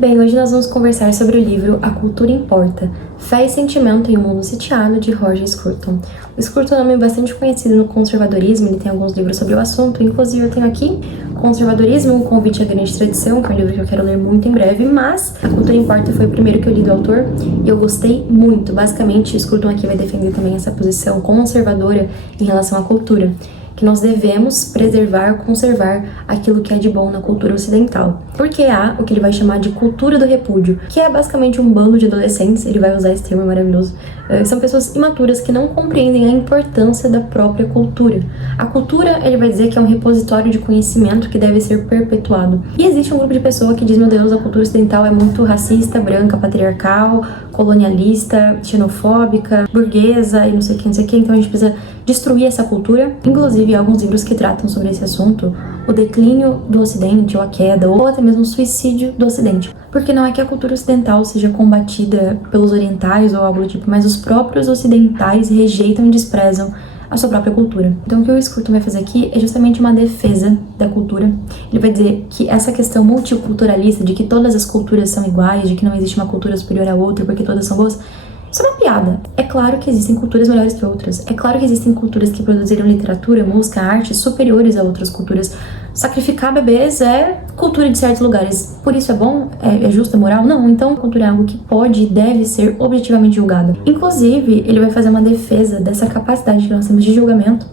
Bem, hoje nós vamos conversar sobre o livro A Cultura Importa, Fé e Sentimento em um Mundo Sitiado, de Roger Scruton. O Scruton é um nome bastante conhecido no conservadorismo, ele tem alguns livros sobre o assunto, inclusive eu tenho aqui Conservadorismo, um convite à grande tradição, que é um livro que eu quero ler muito em breve, mas A Cultura Importa foi o primeiro que eu li do autor e eu gostei muito. Basicamente, o Scruton aqui vai defender também essa posição conservadora em relação à cultura, que nós devemos preservar, conservar aquilo que é de bom na cultura ocidental. Porque há o que ele vai chamar de cultura do repúdio, que é basicamente um bando de adolescentes, ele vai usar esse termo maravilhoso, são pessoas imaturas que não compreendem a importância da própria cultura. A cultura, ele vai dizer que é um repositório de conhecimento que deve ser perpetuado. E existe um grupo de pessoas que diz, meu Deus, a cultura ocidental é muito racista, branca, patriarcal, colonialista, xenofóbica, burguesa e não sei o que, então a gente precisa destruir essa cultura. Inclusive, há alguns livros que tratam sobre esse assunto, o declínio do Ocidente, ou a queda, ou até mesmo o suicídio do Ocidente. Porque não é que a cultura ocidental seja combatida pelos orientais ou algo do tipo, mas os próprios ocidentais rejeitam e desprezam a sua própria cultura. Então o que o Scruton vai fazer aqui é justamente uma defesa da cultura. Ele vai dizer que essa questão multiculturalista de que todas as culturas são iguais, de que não existe uma cultura superior à outra porque todas são boas, isso é uma piada. É claro que existem culturas melhores que outras. É claro que existem culturas que produziram literatura, música, arte superiores a outras culturas. Sacrificar bebês é cultura de certos lugares. Por isso é bom? É justo? É moral? Não. Então, a cultura é algo que pode e deve ser objetivamente julgado. Inclusive, ele vai fazer uma defesa dessa capacidade que nós temos de julgamento,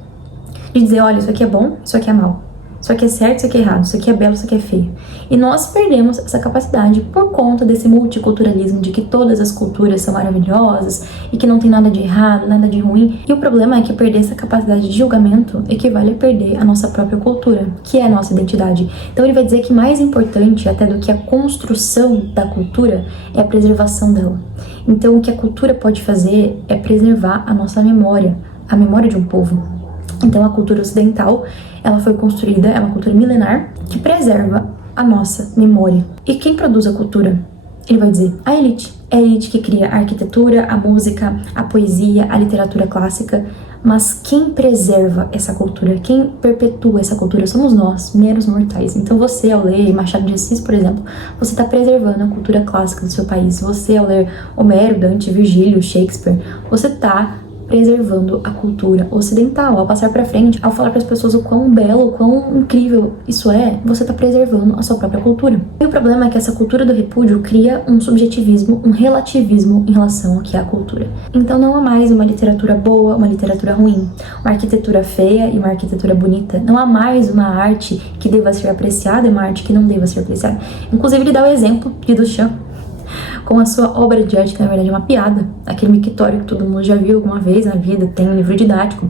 de dizer, olha, isso aqui é bom, isso aqui é mal. Isso aqui é certo, isso aqui é errado, isso aqui é belo, isso aqui é feio. E nós perdemos essa capacidade por conta desse multiculturalismo de que todas as culturas são maravilhosas e que não tem nada de errado, nada de ruim. E o problema é que perder essa capacidade de julgamento equivale a perder a nossa própria cultura, que é a nossa identidade. Então ele vai dizer que mais importante até do que a construção da cultura é a preservação dela. Então o que a cultura pode fazer é preservar a nossa memória, a memória de um povo. Então a cultura ocidental, ela foi construída, é uma cultura milenar que preserva a nossa memória. E quem produz a cultura? Ele vai dizer, a elite. É a elite que cria a arquitetura, a música, a poesia, a literatura clássica. Mas quem preserva essa cultura, quem perpetua essa cultura somos nós, meros mortais. Então você, ao ler Machado de Assis, por exemplo, você está preservando a cultura clássica do seu país. Você, ao ler Homero, Dante, Virgílio, Shakespeare, você está preservando a cultura ocidental. Ao passar pra frente, ao falar para as pessoas o quão belo, o quão incrível isso é, você tá preservando a sua própria cultura. E o problema é que essa cultura do repúdio cria um subjetivismo, um relativismo em relação ao que é a cultura. Então não há mais uma literatura boa, uma literatura ruim, uma arquitetura feia e uma arquitetura bonita. Não há mais uma arte que deva ser apreciada e uma arte que não deva ser apreciada. Inclusive ele dá o exemplo de Duchamp com a sua obra de arte, que na verdade é uma piada, aquele mictório que todo mundo já viu alguma vez na vida, tem um livro didático.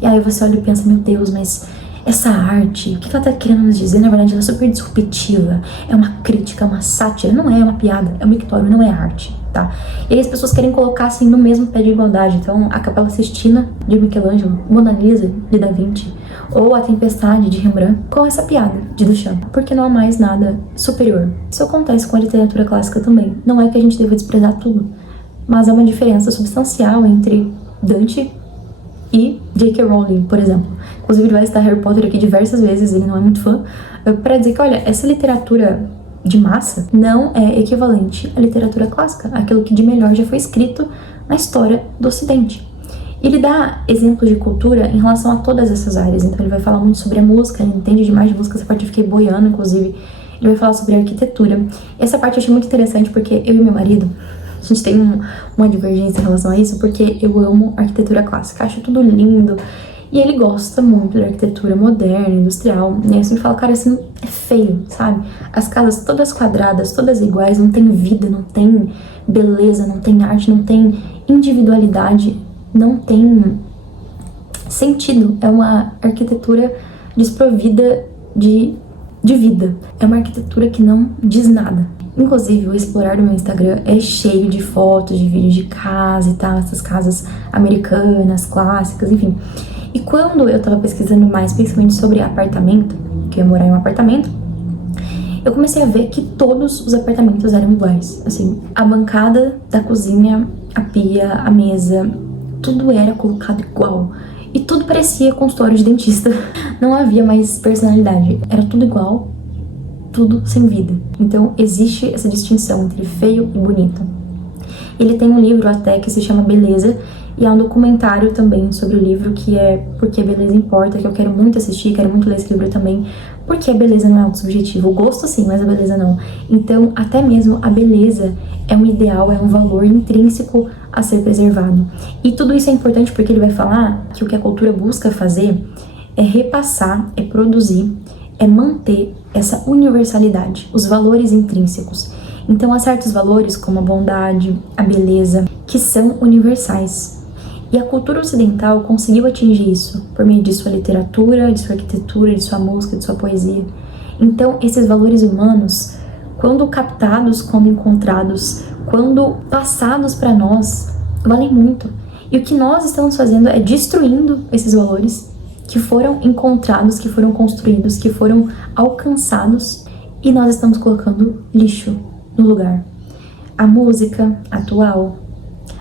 E aí você olha e pensa, meu Deus, mas essa arte, o que ela tá querendo nos dizer? Na verdade ela é super disruptiva, é uma crítica, uma sátira, não é uma piada, é um mictório, não é arte, tá? E aí as pessoas querem colocar assim no mesmo pé de igualdade. Então a Capela Sistina de Michelangelo, Mona Lisa de Da Vinci, ou A Tempestade de Rembrandt, com essa piada de Duchamp, porque não há mais nada superior. Isso acontece com a literatura clássica também. Não é que a gente deva desprezar tudo, mas há uma diferença substancial entre Dante e J.K. Rowling, por exemplo. Inclusive ele vai citar Harry Potter aqui diversas vezes, ele não é muito fã, para dizer que, olha, essa literatura de massa não é equivalente à literatura clássica, aquilo que de melhor já foi escrito na história do Ocidente. Ele dá exemplos de cultura em relação a todas essas áreas. Então ele vai falar muito sobre a música, ele entende demais de música, essa parte eu fiquei boiando, inclusive. Ele vai falar sobre a arquitetura. Essa parte eu achei muito interessante porque eu e meu marido, a gente tem uma divergência em relação a isso, porque eu amo arquitetura clássica, acho tudo lindo. E ele gosta muito da arquitetura moderna, industrial. E eu sempre falo, cara, isso é feio, sabe? As casas todas quadradas, todas iguais, não tem vida, não tem beleza, não tem arte, não tem individualidade, não tem sentido. É uma arquitetura desprovida de vida. É uma arquitetura que não diz nada. Inclusive, o explorar do meu Instagram é cheio de fotos, de vídeos de casa e tal, essas casas americanas, clássicas, enfim. E quando eu tava pesquisando mais, principalmente sobre apartamento, que eu ia morar em um apartamento, eu comecei a ver que todos os apartamentos eram iguais. Assim, a bancada da cozinha, a pia, a mesa, tudo era colocado igual. E tudo parecia consultório de dentista. Não havia mais personalidade. Era tudo igual. tudo sem vida. Então existe essa distinção entre feio e bonito. Ele tem um livro até que se chama Beleza, e há um documentário também sobre o livro que é Porque Beleza Importa, que eu quero muito assistir, quero muito ler esse livro também, porque a beleza não é algo subjetivo. O gosto sim, mas a beleza não. Então, até mesmo a beleza é um ideal, é um valor intrínseco a ser preservado. E tudo isso é importante porque ele vai falar que o que a cultura busca fazer é repassar, é produzir, é manter essa universalidade, os valores intrínsecos. Então há certos valores como a bondade, a beleza, que são universais. E a cultura ocidental conseguiu atingir isso por meio de sua literatura, de sua arquitetura, de sua música, de sua poesia. Então esses valores humanos, quando captados, quando encontrados, quando passados para nós, valem muito. E o que nós estamos fazendo é destruindo esses valores que foram encontrados, que foram construídos, que foram alcançados, e nós estamos colocando lixo no lugar. A música atual,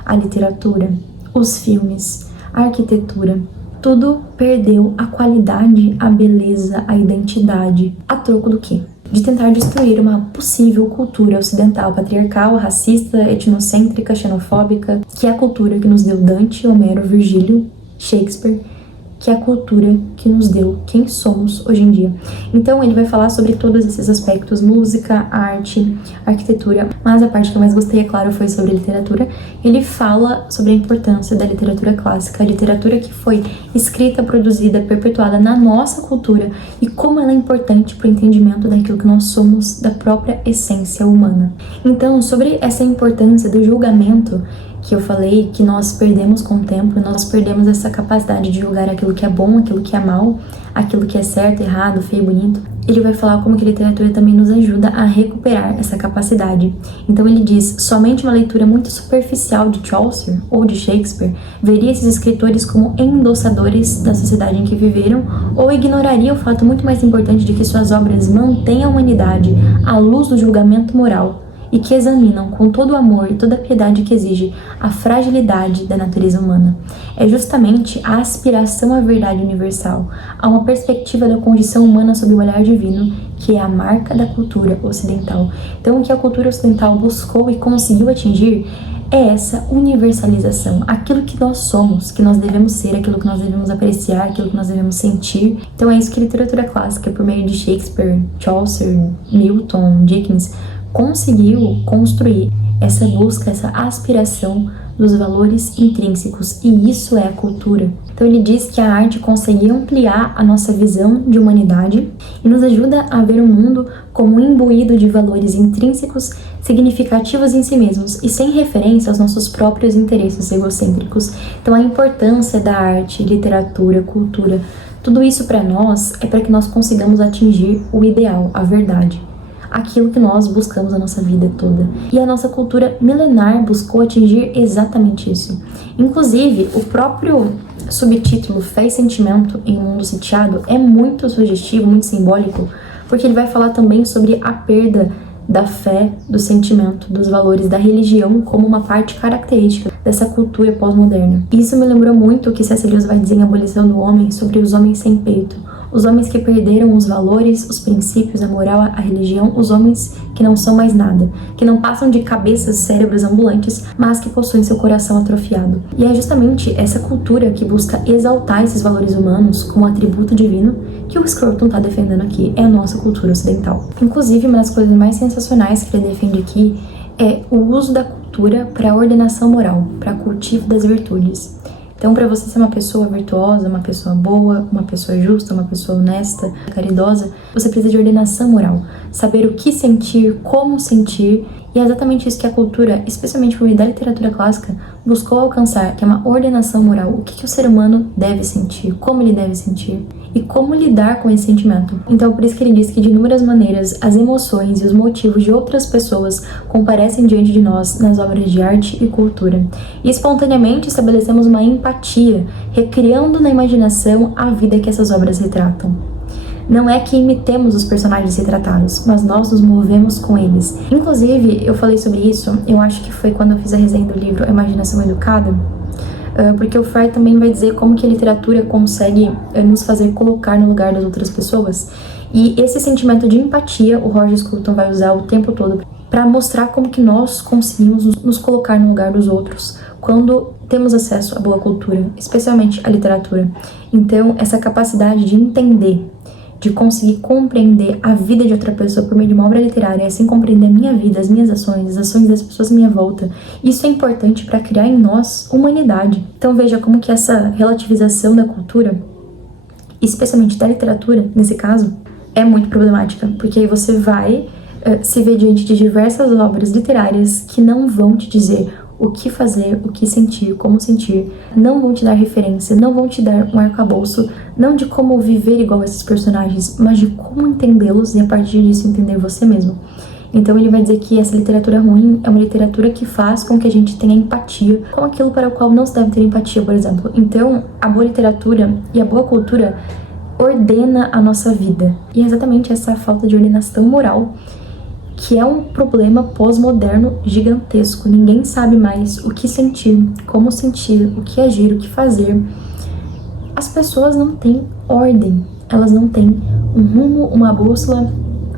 a literatura, os filmes, a arquitetura, tudo perdeu a qualidade, a beleza, a identidade. A troco do quê? De tentar destruir uma possível cultura ocidental, patriarcal, racista, etnocêntrica, xenofóbica, que é a cultura que nos deu Dante, Homero, Virgílio, Shakespeare, que é a cultura que nos deu quem somos hoje em dia. Então ele vai falar sobre todos esses aspectos, música, arte, arquitetura, mas a parte que eu mais gostei, é claro, foi sobre literatura. Ele fala sobre a importância da literatura clássica, a literatura que foi escrita, produzida, perpetuada na nossa cultura, e como ela é importante para o entendimento daquilo que nós somos, da própria essência humana. Então, sobre essa importância do julgamento, que eu falei que nós perdemos com o tempo, nós perdemos essa capacidade de julgar aquilo que é bom, aquilo que é mal, aquilo que é certo, errado, feio, bonito. Ele vai falar como que a literatura também nos ajuda a recuperar essa capacidade. Então ele diz, somente uma leitura muito superficial de Chaucer ou de Shakespeare veria esses escritores como endossadores da sociedade em que viveram, ou ignoraria o fato muito mais importante de que suas obras mantêm a humanidade à luz do julgamento moral, e que examinam com todo o amor e toda a piedade que exige a fragilidade da natureza humana. É justamente a aspiração à verdade universal, a uma perspectiva da condição humana sob o olhar divino, que é a marca da cultura ocidental. Então, o que a cultura ocidental buscou e conseguiu atingir é essa universalização, aquilo que nós somos, que nós devemos ser, aquilo que nós devemos apreciar, aquilo que nós devemos sentir. Então é isso que a literatura clássica, por meio de Shakespeare, Chaucer, Milton, Dickens, conseguiu construir essa busca, essa aspiração dos valores intrínsecos, e isso é a cultura. Então ele diz que a arte consegue ampliar a nossa visão de humanidade e nos ajuda a ver o mundo como imbuído de valores intrínsecos, significativos em si mesmos e sem referência aos nossos próprios interesses egocêntricos. Então a importância da arte, literatura, cultura, tudo isso para nós é para que nós consigamos atingir o ideal, a verdade, aquilo que nós buscamos a nossa vida toda. E a nossa cultura milenar buscou atingir exatamente isso. Inclusive, o próprio subtítulo Fé e Sentimento em um Mundo Sitiado é muito sugestivo, muito simbólico, porque ele vai falar também sobre a perda da fé, do sentimento, dos valores, da religião como uma parte característica dessa cultura pós-moderna. Isso me lembrou muito o que C.S. Lewis vai dizer em Abolição do Homem sobre os homens sem peito. Os homens que perderam os valores, os princípios, a moral, a religião, os homens que não são mais nada, que não passam de cabeças, cérebros ambulantes, mas que possuem seu coração atrofiado. E é justamente essa cultura que busca exaltar esses valores humanos como atributo divino que o Scruton está defendendo aqui, é a nossa cultura ocidental. Inclusive, uma das coisas mais sensacionais que ele defende aqui é o uso da cultura para a ordenação moral, para cultivo das virtudes. Então, para você ser uma pessoa virtuosa, uma pessoa boa, uma pessoa justa, uma pessoa honesta, caridosa, você precisa de ordenação moral. Saber o que sentir, como sentir, e é exatamente isso que a cultura, especialmente por meio da literatura clássica, buscou alcançar, que é uma ordenação moral. O que o ser humano deve sentir, como ele deve sentir, e como lidar com esse sentimento. Então, por isso que ele diz que de inúmeras maneiras as emoções e os motivos de outras pessoas comparecem diante de nós nas obras de arte e cultura. E espontaneamente estabelecemos uma empatia, recriando na imaginação a vida que essas obras retratam. Não é que imitemos os personagens retratados, mas nós nos movemos com eles. Inclusive, eu falei sobre isso, eu acho que foi quando eu fiz a resenha do livro A Imaginação Educada, porque o Freud também vai dizer como que a literatura consegue nos fazer colocar no lugar das outras pessoas. E esse sentimento de empatia, o Roger Scruton vai usar o tempo todo para mostrar como que nós conseguimos nos colocar no lugar dos outros quando temos acesso à boa cultura, especialmente à literatura. Então, essa capacidade de entender, de conseguir compreender a vida de outra pessoa por meio de uma obra literária, assim compreender a minha vida, as minhas ações, as ações das pessoas à minha volta, isso é importante para criar em nós humanidade. Então veja como que essa relativização da cultura, especialmente da literatura, nesse caso, é muito problemática, porque aí você vai se ver diante de diversas obras literárias que não vão te dizer o que fazer, o que sentir, como sentir, não vão te dar referência, não vão te dar um arcabouço, não de como viver igual a esses personagens, mas de como entendê-los e a partir disso entender você mesmo. Então ele vai dizer que essa literatura ruim é uma literatura que faz com que a gente tenha empatia com aquilo para o qual não se deve ter empatia, por exemplo. Então a boa literatura e a boa cultura ordena a nossa vida. E é exatamente essa falta de ordenação moral que é um problema pós-moderno gigantesco. Ninguém sabe mais o que sentir, como sentir, o que agir, o que fazer. As pessoas não têm ordem, elas não têm um rumo, uma bússola.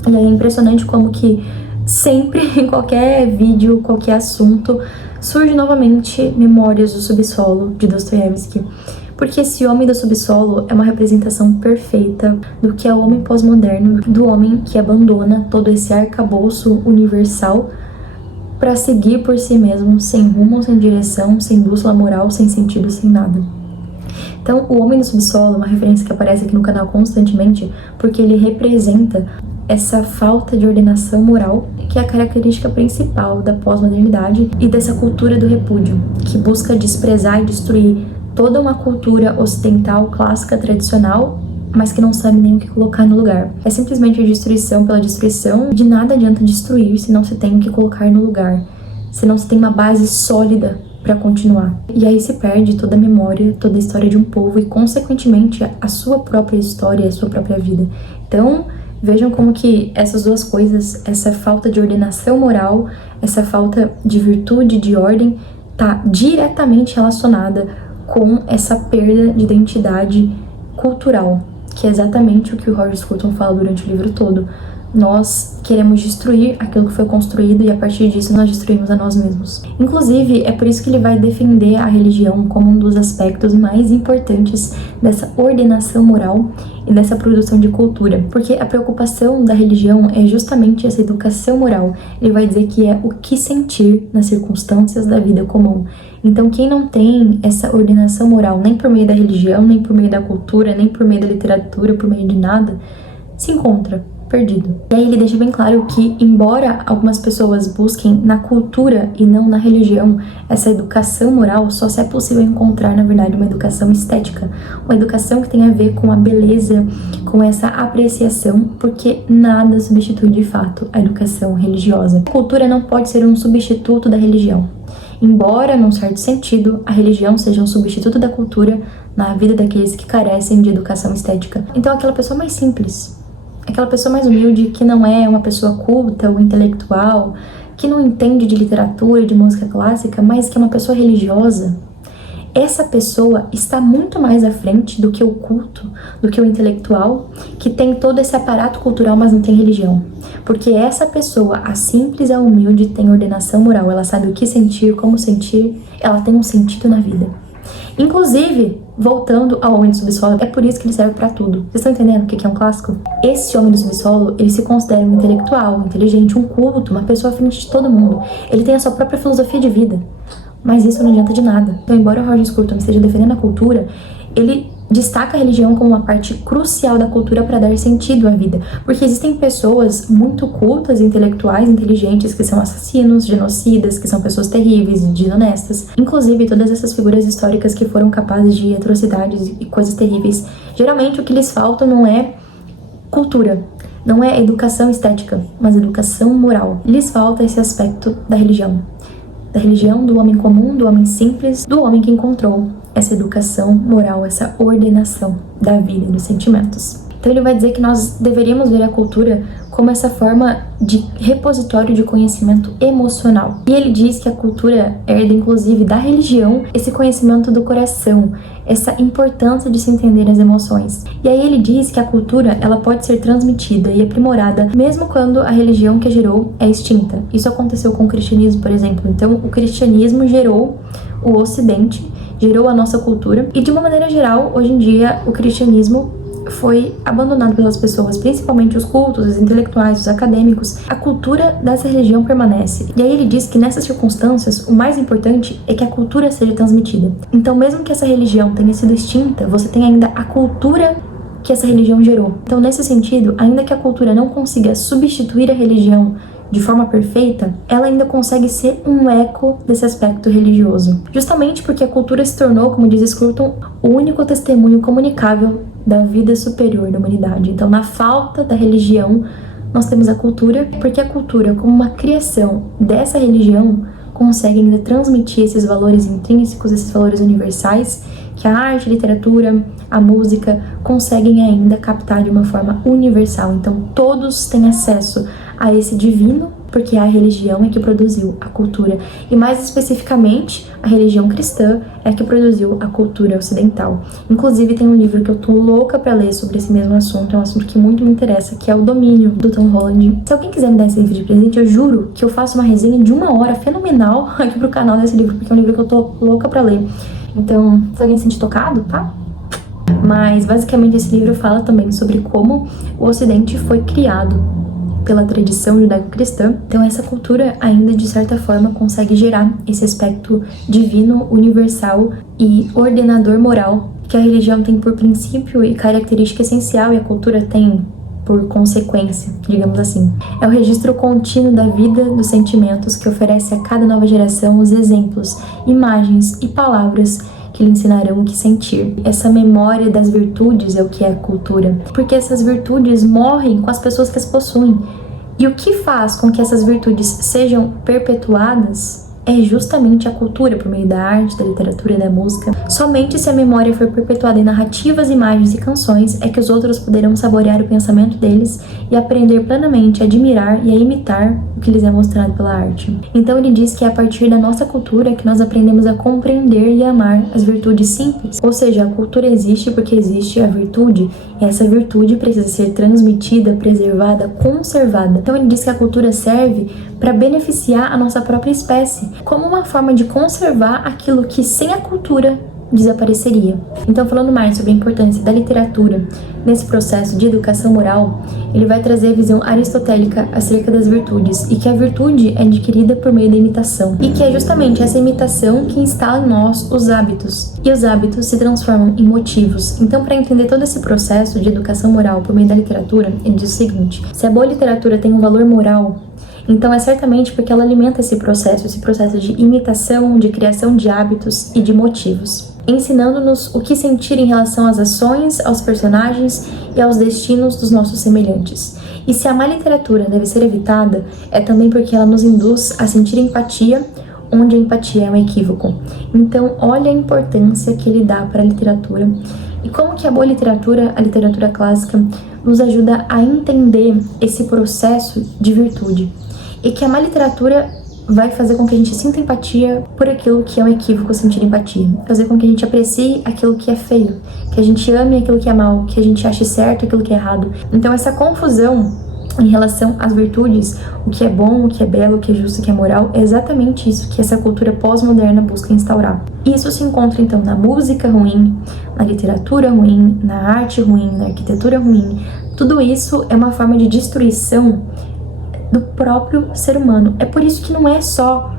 E é impressionante como que sempre, em qualquer vídeo, qualquer assunto, surge novamente Memórias do Subsolo, de Dostoiévski. Porque esse homem do subsolo é uma representação perfeita do que é o homem pós-moderno, do homem que abandona todo esse arcabouço universal para seguir por si mesmo, sem rumo, sem direção, sem bússola moral, sem sentido, sem nada. Então, o homem do subsolo é uma referência que aparece aqui no canal constantemente, porque ele representa essa falta de ordenação moral, que é a característica principal da pós-modernidade e dessa cultura do repúdio, que busca desprezar e destruir toda uma cultura ocidental, clássica, tradicional, mas que não sabe nem o que colocar no lugar. É simplesmente a destruição pela destruição. De nada adianta destruir se não se tem o que colocar no lugar, se não se tem uma base sólida para continuar. E aí se perde toda a memória, toda a história de um povo e, consequentemente, a sua própria história, a sua própria vida. Então, vejam como que essas duas coisas, essa falta de ordenação moral, essa falta de virtude, de ordem, tá diretamente relacionada com essa perda de identidade cultural, que é exatamente o que o Roger Scruton fala durante o livro todo. Nós queremos destruir aquilo que foi construído e a partir disso nós destruímos a nós mesmos. Inclusive, é por isso que ele vai defender a religião como um dos aspectos mais importantes dessa ordenação moral e dessa produção de cultura. Porque a preocupação da religião é justamente essa educação moral. Ele vai dizer que é o que sentir nas circunstâncias da vida comum. Então, quem não tem essa ordenação moral, nem por meio da religião, nem por meio da cultura, nem por meio da literatura, por meio de nada, se encontra perdido. E aí ele deixa bem claro que, embora algumas pessoas busquem na cultura e não na religião essa educação moral, só se é possível encontrar, na verdade, uma educação estética, uma educação que tem a ver com a beleza, com essa apreciação, porque nada substitui de fato a educação religiosa. A cultura não pode ser um substituto da religião. Embora, num certo sentido, a religião seja um substituto da cultura na vida daqueles que carecem de educação estética. Então, aquela pessoa mais simples, aquela pessoa mais humilde, que não é uma pessoa culta ou intelectual, que não entende de literatura e de música clássica, mas que é uma pessoa religiosa, essa pessoa está muito mais à frente do que o culto, do que o intelectual, que tem todo esse aparato cultural, mas não tem religião. Porque essa pessoa, a simples, a humilde, tem ordenação moral, ela sabe o que sentir, como sentir, ela tem um sentido na vida. Inclusive, voltando ao Homem do Subsolo, é por isso que ele serve pra tudo. Vocês estão entendendo o que é um clássico? Esse Homem do Subsolo, ele se considera um intelectual, um inteligente, um culto, uma pessoa à frente de todo mundo. Ele tem a sua própria filosofia de vida. Mas isso não adianta de nada. Então, embora o Roger Scruton esteja defendendo a cultura, ele destaca a religião como uma parte crucial da cultura para dar sentido à vida. Porque existem pessoas muito cultas, intelectuais, inteligentes, que são assassinos, genocidas, que são pessoas terríveis, desonestas. Inclusive, todas essas figuras históricas que foram capazes de atrocidades e coisas terríveis. Geralmente, o que lhes falta não é cultura, não é educação estética, mas educação moral. Lhes falta esse aspecto da religião, do homem comum, do homem simples, do homem que encontrou essa educação moral, essa ordenação da vida e dos sentimentos. Então ele vai dizer que nós deveríamos ver a cultura como essa forma de repositório de conhecimento emocional. E ele diz que a cultura herda, inclusive, da religião, esse conhecimento do coração, essa importância de se entender as emoções. E aí ele diz que a cultura, ela pode ser transmitida e aprimorada mesmo quando a religião que a gerou é extinta. Isso aconteceu com o cristianismo, por exemplo. Então, o cristianismo gerou o Ocidente, gerou a nossa cultura, e de uma maneira geral, hoje em dia, o cristianismo foi abandonado pelas pessoas, principalmente os cultos, os intelectuais, os acadêmicos. A cultura dessa religião permanece. E aí ele diz que nessas circunstâncias, o mais importante é que a cultura seja transmitida. Então, mesmo que essa religião tenha sido extinta, você tem ainda a cultura que essa religião gerou. Então, nesse sentido, ainda que a cultura não consiga substituir a religião de forma perfeita, ela ainda consegue ser um eco desse aspecto religioso. Justamente porque a cultura se tornou, como diz Scruton, o único testemunho comunicável da vida superior da humanidade. Então, na falta da religião, nós temos a cultura, porque a cultura, como uma criação dessa religião, consegue ainda transmitir esses valores intrínsecos, esses valores universais, que a arte, a literatura, a música conseguem ainda captar de uma forma universal. Então, todos têm acesso a esse divino, porque a religião é que produziu a cultura. E mais especificamente, a religião cristã é que produziu a cultura ocidental. Inclusive, tem um livro que eu tô louca pra ler sobre esse mesmo assunto, é um assunto que muito me interessa, que é O Domínio, do Tom Holland. Se alguém quiser me dar esse livro de presente, eu juro que eu faço uma resenha de 1 hora fenomenal aqui pro canal desse livro, porque é um livro que eu tô louca pra ler. Então, se alguém se sente tocado, tá? Mas, basicamente, esse livro fala também sobre como o Ocidente foi criado pela tradição judaico-cristã. Então, essa cultura ainda, de certa forma, consegue gerar esse aspecto divino, universal e ordenador moral que a religião tem por princípio e característica essencial, e a cultura tem por consequência, digamos assim. É o registro contínuo da vida, dos sentimentos, que oferece a cada nova geração os exemplos, imagens e palavras que lhe ensinarão o que sentir. Essa memória das virtudes é o que é a cultura, porque essas virtudes morrem com as pessoas que as possuem. E o que faz com que essas virtudes sejam perpetuadas é justamente a cultura, por meio da arte, da literatura e da música. Somente se a memória for perpetuada em narrativas, imagens e canções é que os outros poderão saborear o pensamento deles e aprender plenamente a admirar e a imitar o que lhes é mostrado pela arte. Então ele diz que é a partir da nossa cultura que nós aprendemos a compreender e amar as virtudes simples. Ou seja, a cultura existe porque existe a virtude, e essa virtude precisa ser transmitida, preservada, conservada. Então ele diz que a cultura serve para beneficiar a nossa própria espécie, como uma forma de conservar aquilo que sem a cultura desapareceria. Então, falando mais sobre a importância da literatura nesse processo de educação moral, ele vai trazer a visão aristotélica acerca das virtudes, e que a virtude é adquirida por meio da imitação, e que é justamente essa imitação que instala em nós os hábitos, e os hábitos se transformam em motivos. Então, para entender todo esse processo de educação moral por meio da literatura, ele diz o seguinte: se a boa literatura tem um valor moral, então é certamente porque ela alimenta esse processo de imitação, de criação de hábitos e de motivos, ensinando-nos o que sentir em relação às ações, aos personagens e aos destinos dos nossos semelhantes. E se a má literatura deve ser evitada, é também porque ela nos induz a sentir empatia, onde a empatia é um equívoco. Então, olha a importância que ele dá para a literatura e como que a boa literatura, a literatura clássica, nos ajuda a entender esse processo de virtude. E que a má literatura vai fazer com que a gente sinta empatia por aquilo que é um equívoco sentir empatia. Fazer com que a gente aprecie aquilo que é feio, que a gente ame aquilo que é mal, que a gente ache certo aquilo que é errado. Então essa confusão em relação às virtudes, o que é bom, o que é belo, o que é justo, o que é moral, é exatamente isso que essa cultura pós-moderna busca instaurar. E isso se encontra então na música ruim, na literatura ruim, na arte ruim, na arquitetura ruim. Tudo isso é uma forma de destruição do próprio ser humano. É por isso que não é só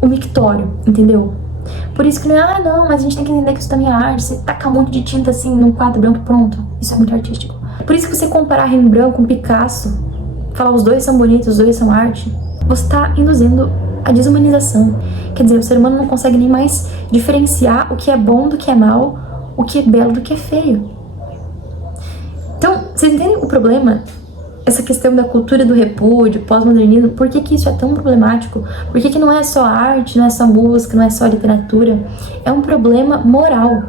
o mictório, entendeu? Por isso que não é, não, mas a gente tem que entender que isso também é arte. Você tacar um monte de tinta assim num quadro branco e pronto. Isso é muito artístico. Por isso que você comparar Rembrandt com Picasso, falar os dois são bonitos, os dois são arte, você tá induzindo a desumanização. Quer dizer, o ser humano não consegue nem mais diferenciar o que é bom do que é mal, o que é belo do que é feio. Então, vocês entendem o problema? Essa questão da cultura do repúdio, pós-modernismo, por que isso é tão problemático? Por que não é só arte, não é só música, não é só literatura? É um problema moral.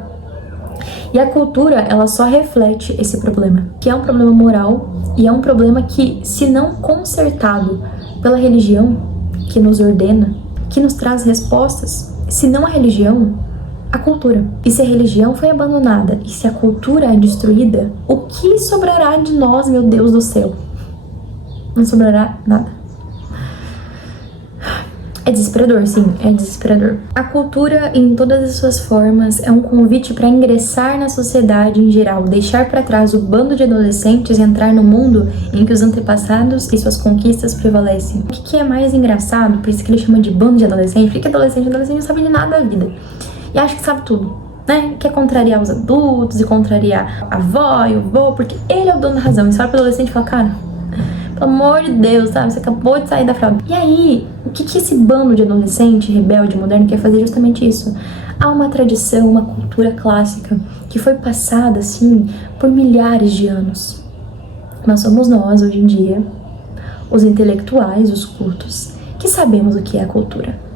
E a cultura, ela só reflete esse problema, que é um problema moral e é um problema que, se não consertado pela religião, que nos ordena, que nos traz respostas, se não a religião, a cultura. E se a religião foi abandonada e se a cultura é destruída, o que sobrará de nós, meu Deus do céu? Não sobrará nada. É desesperador, sim, é desesperador. A cultura, em todas as suas formas, é um convite para ingressar na sociedade em geral, deixar para trás o bando de adolescentes e entrar no mundo em que os antepassados e suas conquistas prevalecem. O que é mais engraçado, por isso que ele chama de bando de adolescente, porque adolescente não sabe de nada da vida. E acha que sabe tudo, né? Quer contrariar os adultos e contrariar a avó e o vô, porque ele é o dono da razão. E você olha pro adolescente e fala, cara, pelo amor de Deus, sabe? Você acabou de sair da fralda. E aí, o que esse bando de adolescente, rebelde, moderno quer fazer? Justamente isso. Há uma tradição, uma cultura clássica que foi passada, assim, por milhares de anos. Mas somos nós, hoje em dia, os intelectuais, os cultos, que sabemos o que é a cultura.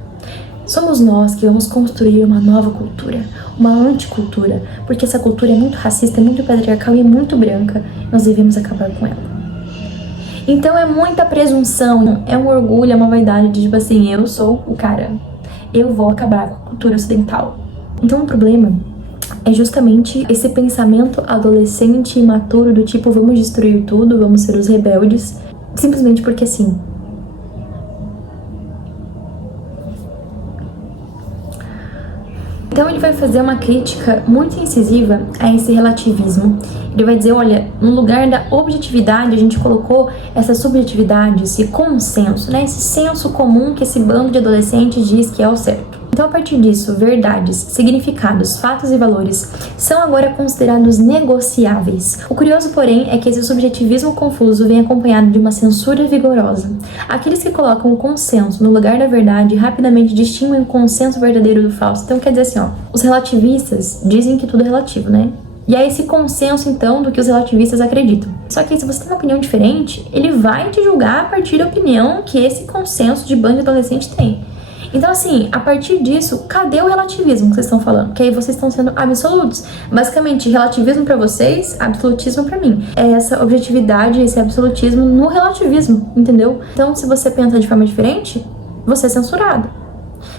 Somos nós que vamos construir uma nova cultura, uma anticultura, porque essa cultura é muito racista, é muito patriarcal e é muito branca. Nós devemos acabar com ela. Então é muita presunção, é um orgulho, é uma vaidade de tipo assim, eu sou o cara, eu vou acabar com a cultura ocidental. Então o problema é justamente esse pensamento adolescente e imaturo do tipo, vamos destruir tudo, vamos ser os rebeldes, simplesmente porque assim. Então ele vai fazer uma crítica muito incisiva a esse relativismo. Ele vai dizer, olha, no lugar da objetividade a gente colocou essa subjetividade, esse consenso, né? Esse senso comum que esse bando de adolescentes diz que é o certo. Então, a partir disso, verdades, significados, fatos e valores são agora considerados negociáveis. O curioso, porém, é que esse subjetivismo confuso vem acompanhado de uma censura vigorosa. Aqueles que colocam o consenso no lugar da verdade rapidamente distinguem o consenso verdadeiro do falso. Então, quer dizer assim, ó, os relativistas dizem que tudo é relativo, né? E é esse consenso, então, do que os relativistas acreditam. Só que se você tem uma opinião diferente, ele vai te julgar a partir da opinião que esse consenso de bando de adolescente tem. Então, assim, a partir disso, cadê o relativismo que vocês estão falando? Que aí vocês estão sendo absolutos. Basicamente, relativismo pra vocês, absolutismo pra mim. É essa objetividade, esse absolutismo no relativismo, entendeu? Então, se você pensa de forma diferente, você é censurado.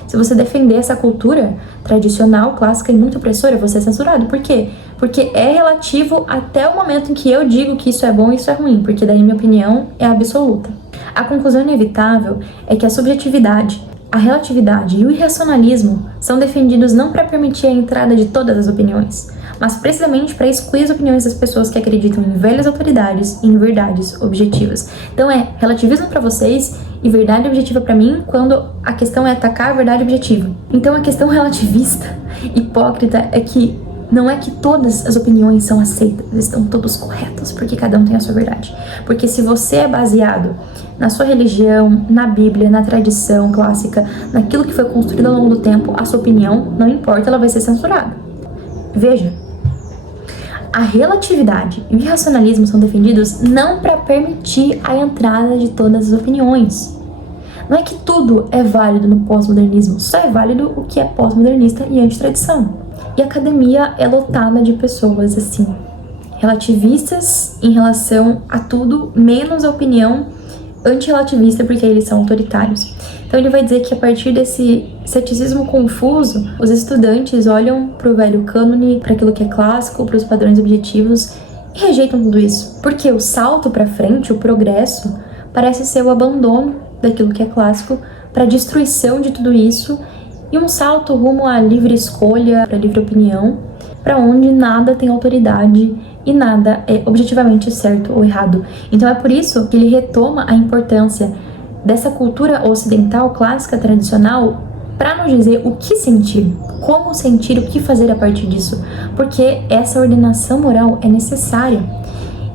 Se você defender essa cultura tradicional, clássica e muito opressora, você é censurado. Por quê? Porque é relativo até o momento em que eu digo que isso é bom e isso é ruim, porque daí minha opinião é absoluta. A conclusão inevitável é que a subjetividade, a relatividade e o irracionalismo são defendidos não para permitir a entrada de todas as opiniões, mas precisamente para excluir as opiniões das pessoas que acreditam em velhas autoridades e em verdades objetivas. Então é relativismo para vocês e verdade objetiva para mim quando a questão é atacar a verdade objetiva. Então a questão relativista, hipócrita, é que não é que todas as opiniões são aceitas, estão todos corretos, porque cada um tem a sua verdade. Porque se você é baseado na sua religião, na Bíblia, na tradição clássica, naquilo que foi construído ao longo do tempo, a sua opinião, não importa, ela vai ser censurada. Veja, a relatividade e o irracionalismo são defendidos não para permitir a entrada de todas as opiniões. Não é que tudo é válido no pós-modernismo, só é válido o que é pós-modernista e antitradição. E a academia é lotada de pessoas assim, relativistas em relação a tudo, menos a opinião antirrelativista, porque eles são autoritários. Então ele vai dizer que a partir desse ceticismo confuso, os estudantes olham para o velho cânone, para aquilo que é clássico, para os padrões objetivos e rejeitam tudo isso. Porque o salto para frente, o progresso, parece ser o abandono daquilo que é clássico para a destruição de tudo isso e um salto rumo à livre escolha, para a livre opinião, para onde nada tem autoridade e nada é objetivamente certo ou errado. Então é por isso que ele retoma a importância dessa cultura ocidental, clássica, tradicional, para nos dizer o que sentir, como sentir, o que fazer a partir disso, porque essa ordenação moral é necessária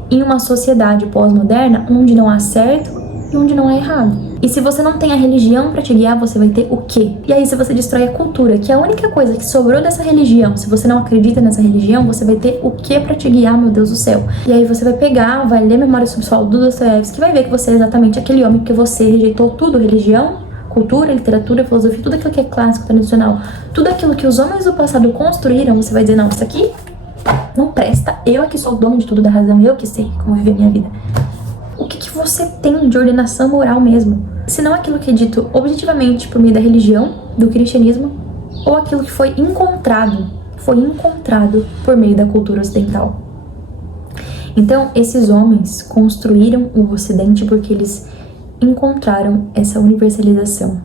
em uma sociedade pós-moderna onde não há certo e onde não há errado. E se você não tem a religião para te guiar, você vai ter o quê? E aí se você destrói a cultura, que é a única coisa que sobrou dessa religião, se você não acredita nessa religião, você vai ter o quê para te guiar, meu Deus do céu? E aí você vai pegar, vai ler Memória Subsolo do Dostoiévski, vai ver que você é exatamente aquele homem que você rejeitou tudo, religião, cultura, literatura, filosofia, tudo aquilo que é clássico, tradicional, tudo aquilo que os homens do passado construíram, você vai dizer, não, isso aqui não presta, eu é que sou o dono de tudo, da razão, eu que sei como viver minha vida. O que você tem de ordenação moral mesmo? Se não aquilo que é dito objetivamente por meio da religião, do cristianismo, ou aquilo que foi encontrado por meio da cultura ocidental. Então, esses homens construíram o Ocidente porque eles encontraram essa universalização,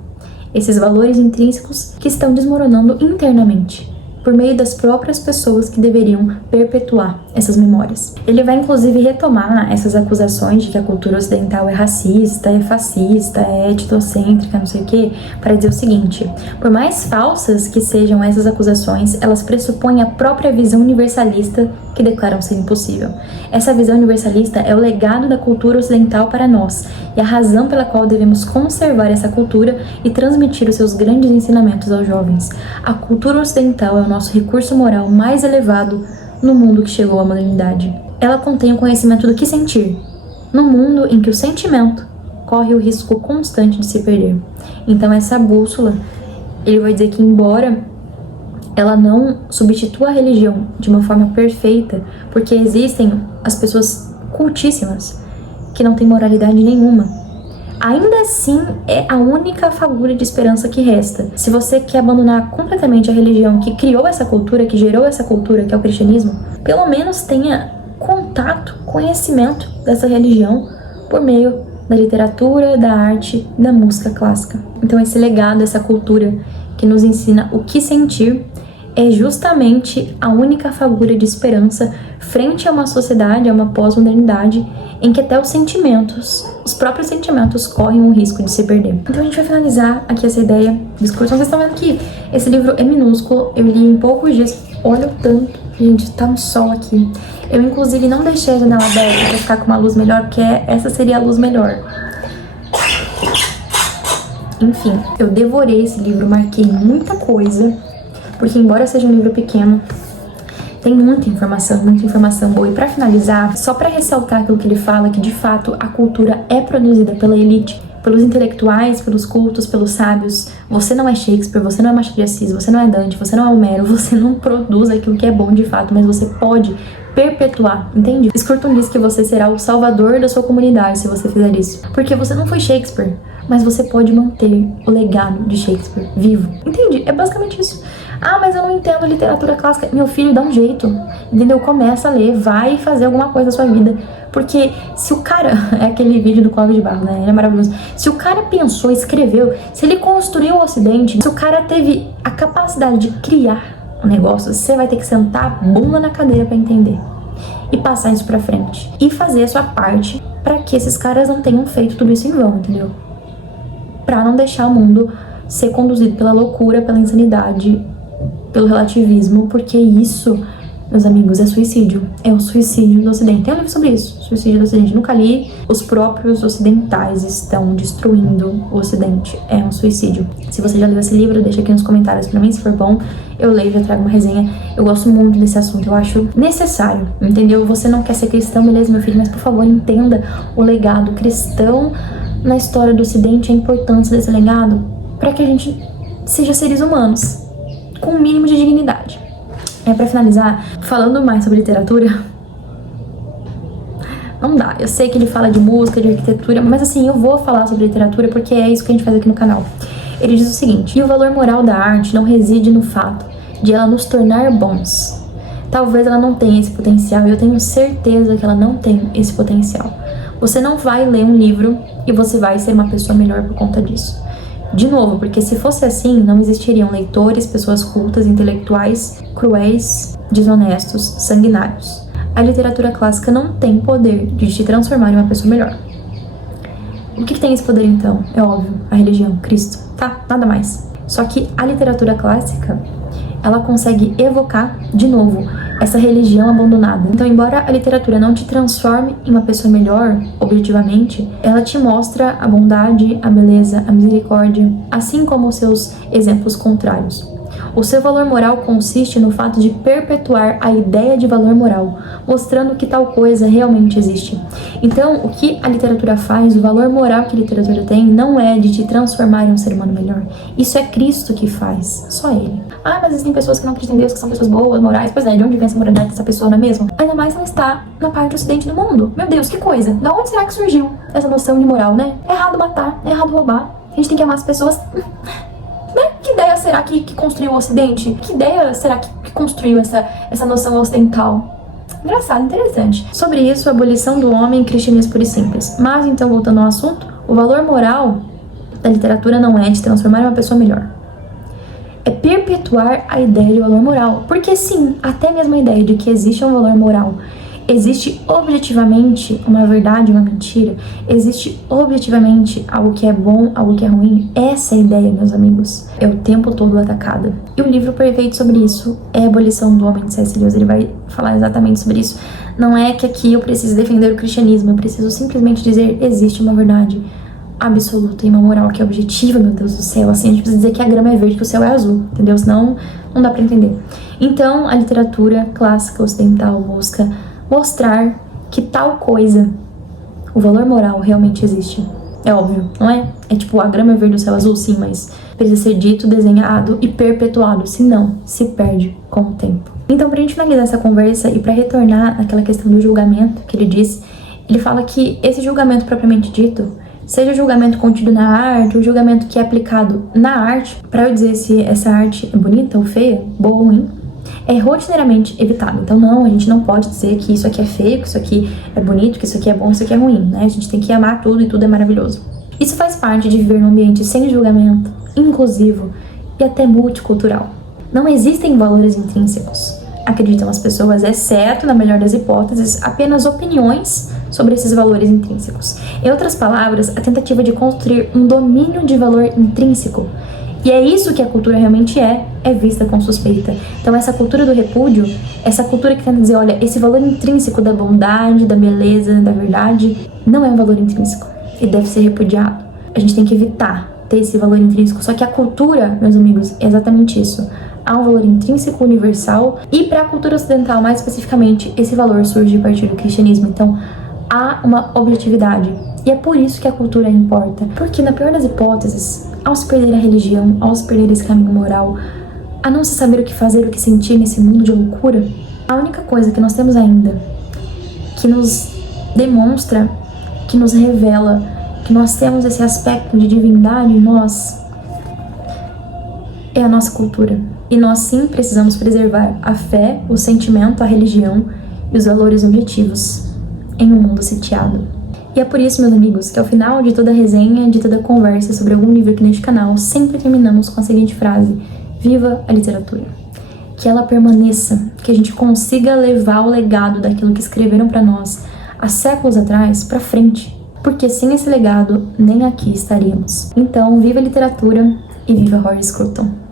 esses valores intrínsecos que estão desmoronando internamente, por meio das próprias pessoas que deveriam perpetuar essas memórias. Ele vai inclusive retomar essas acusações de que a cultura ocidental é racista, é fascista, é etnocêntrica, não sei o quê, para dizer o seguinte: por mais falsas que sejam essas acusações, elas pressupõem a própria visão universalista que declaram ser impossível. Essa visão universalista é o legado da cultura ocidental para nós e a razão pela qual devemos conservar essa cultura e transmitir os seus grandes ensinamentos aos jovens. A cultura ocidental é o nosso recurso moral mais elevado no mundo que chegou à modernidade. Ela contém o conhecimento do que sentir, no mundo em que o sentimento corre o risco constante de se perder. Então essa bússola, ele vai dizer que embora ela não substitua a religião de uma forma perfeita, porque existem as pessoas cultíssimas que não têm moralidade nenhuma, ainda assim é a única fagulha de esperança que resta. Se você quer abandonar completamente a religião que criou essa cultura, que gerou essa cultura, que é o cristianismo, pelo menos tenha contato, conhecimento dessa religião por meio da literatura, da arte, da música clássica. Então esse legado, essa cultura que nos ensina o que sentir, é justamente a única fagulha de esperança frente a uma sociedade, a uma pós-modernidade, em que até os sentimentos, os próprios sentimentos, correm o risco de se perder. Então a gente vai finalizar aqui essa ideia do discurso. Vocês estão vendo que esse livro é minúsculo, eu li em poucos dias, olha o tanto, gente, tá um sol aqui. Eu inclusive não deixei a janela aberta pra ficar com uma luz melhor, porque essa seria a luz melhor. Enfim, eu devorei esse livro, marquei muita coisa, porque embora seja um livro pequeno, tem muita informação boa. E pra finalizar, só pra ressaltar aquilo que ele fala, que de fato a cultura é produzida pela elite, pelos intelectuais, pelos cultos, pelos sábios. Você não é Shakespeare, você não é Machado de Assis, você não é Dante, você não é Homero, você não produz aquilo que é bom de fato, mas você pode perpetuar, entende? Scruton diz que você será o salvador da sua comunidade se você fizer isso. Porque você não foi Shakespeare, mas você pode manter o legado de Shakespeare vivo. Entende? É basicamente isso. Ah, mas eu não entendo literatura clássica. Meu filho, dá um jeito, entendeu? Começa a ler, vai fazer alguma coisa na sua vida. Porque se o cara... É aquele vídeo do Clóvis de Barros, né? Ele é maravilhoso. Se o cara pensou, escreveu, se ele construiu o Ocidente, se o cara teve a capacidade de criar um negócio, você vai ter que sentar a bunda na cadeira pra entender. E passar isso pra frente. E fazer a sua parte pra que esses caras não tenham feito tudo isso em vão, entendeu? Pra não deixar o mundo ser conduzido pela loucura, pela insanidade, pelo relativismo, porque isso, meus amigos, é suicídio. É o suicídio do Ocidente. Tem um livro sobre isso, suicídio do Ocidente. Nunca li. Os próprios ocidentais estão destruindo o Ocidente. É um suicídio. Se você já leu esse livro, deixa aqui nos comentários pra mim, se for bom. Eu leio, já trago uma resenha. Eu gosto muito desse assunto, eu acho necessário, entendeu? Você não quer ser cristão, beleza, meu filho, mas por favor, entenda o legado cristão na história do Ocidente, a importância desse legado, para que a gente seja seres humanos com um mínimo de dignidade. Pra finalizar, falando mais sobre literatura, não dá. Eu sei que ele fala de música, de arquitetura, mas assim, eu vou falar sobre literatura porque é isso que a gente faz aqui no canal. Ele diz o seguinte: e o valor moral da arte não reside no fato de ela nos tornar bons. Talvez ela não tenha esse potencial, e eu tenho certeza que ela não tem esse potencial. Você não vai ler um livro e você vai ser uma pessoa melhor por conta disso. De novo, porque se fosse assim, não existiriam leitores, pessoas cultas, intelectuais, cruéis, desonestos, sanguinários. A literatura clássica não tem poder de te transformar em uma pessoa melhor. O que tem esse poder então? É óbvio, a religião, Cristo, tá? Nada mais. Só que a literatura clássica, ela consegue evocar, de novo, essa religião abandonada. Então, embora a literatura não te transforme em uma pessoa melhor, objetivamente, ela te mostra a bondade, a beleza, a misericórdia, assim como os seus exemplos contrários. O seu valor moral consiste no fato de perpetuar a ideia de valor moral, mostrando que tal coisa realmente existe. Então, o que a literatura faz, o valor moral que a literatura tem, não é de te transformar em um ser humano melhor. Isso é Cristo que faz, só Ele. Ah, mas existem pessoas que não acreditam em Deus, que são pessoas boas, morais. Pois é, de onde vem essa moralidade dessa pessoa, não é mesmo? Ainda mais não está na parte do ocidente do mundo. Meu Deus, que coisa! Da onde será que surgiu essa noção de moral, né? É errado matar, é errado roubar. A gente tem que amar as pessoas. Que ideia será que construiu o Ocidente? Que ideia será que construiu essa noção ocidental? Engraçado, interessante. Sobre isso, a abolição do homem e cristianismo puro e simples. Mas, então, voltando ao assunto, o valor moral da literatura não é de transformar em uma pessoa melhor. É perpetuar a ideia de valor moral. Porque sim, até mesmo a ideia de que existe um valor moral, existe objetivamente uma verdade, uma mentira, existe objetivamente algo que é bom, algo que é ruim. Essa é a ideia, meus amigos. É o tempo todo atacada. E o livro perfeito sobre isso é a Abolição do Homem, de C.S. Lewis. Ele vai falar exatamente sobre isso. Não é que aqui eu preciso defender o cristianismo, eu preciso simplesmente dizer, existe uma verdade absoluta e uma moral que é objetiva, meu Deus do céu. Assim, a gente precisa dizer que a grama é verde, que o céu é azul, entendeu? Senão não dá pra entender. Então, a literatura clássica ocidental busca mostrar que tal coisa, o valor moral, realmente existe. É óbvio, não é? É tipo, a grama é verde, o céu azul, sim, mas precisa ser dito, desenhado e perpetuado, senão se perde com o tempo. Então, pra gente finalizar essa conversa e pra retornar àquela questão do julgamento que ele disse, ele fala que esse julgamento propriamente dito, seja o julgamento contido na arte, o julgamento que é aplicado na arte, pra eu dizer se essa arte é bonita ou feia, boa ou ruim, é rotineiramente evitado. Então não, a gente não pode dizer que isso aqui é feio, que isso aqui é bonito, que isso aqui é bom, que isso aqui é ruim, né? A gente tem que amar tudo e tudo é maravilhoso. Isso faz parte de viver num ambiente sem julgamento, inclusivo e até multicultural. Não existem valores intrínsecos, acreditam as pessoas, exceto, na melhor das hipóteses, apenas opiniões sobre esses valores intrínsecos. Em outras palavras, a tentativa de construir um domínio de valor intrínseco. E é isso que a cultura realmente é vista com suspeita. Então essa cultura do repúdio, essa cultura que tenta dizer, olha, esse valor intrínseco da bondade, da beleza, da verdade, não é um valor intrínseco e deve ser repudiado. A gente tem que evitar ter esse valor intrínseco. Só que a cultura, meus amigos, é exatamente isso. Há um valor intrínseco universal e para a cultura ocidental, mais especificamente, esse valor surge a partir do cristianismo. Então há uma objetividade. E é por isso que a cultura importa. Porque na pior das hipóteses, ao se perder a religião, ao se perder esse caminho moral, a não se saber o que fazer, o que sentir nesse mundo de loucura, a única coisa que nós temos ainda, que nos demonstra, que nos revela, que nós temos esse aspecto de divindade em nós, é a nossa cultura. E nós sim precisamos preservar a fé, o sentimento, a religião e os valores objetivos em um mundo sitiado. E é por isso, meus amigos, que ao final de toda resenha, de toda conversa sobre algum livro aqui neste canal, sempre terminamos com a seguinte frase: viva a literatura. Que ela permaneça, que a gente consiga levar o legado daquilo que escreveram para nós há séculos atrás para frente, porque sem esse legado nem aqui estaríamos. Então, viva a literatura e viva Roger Scruton.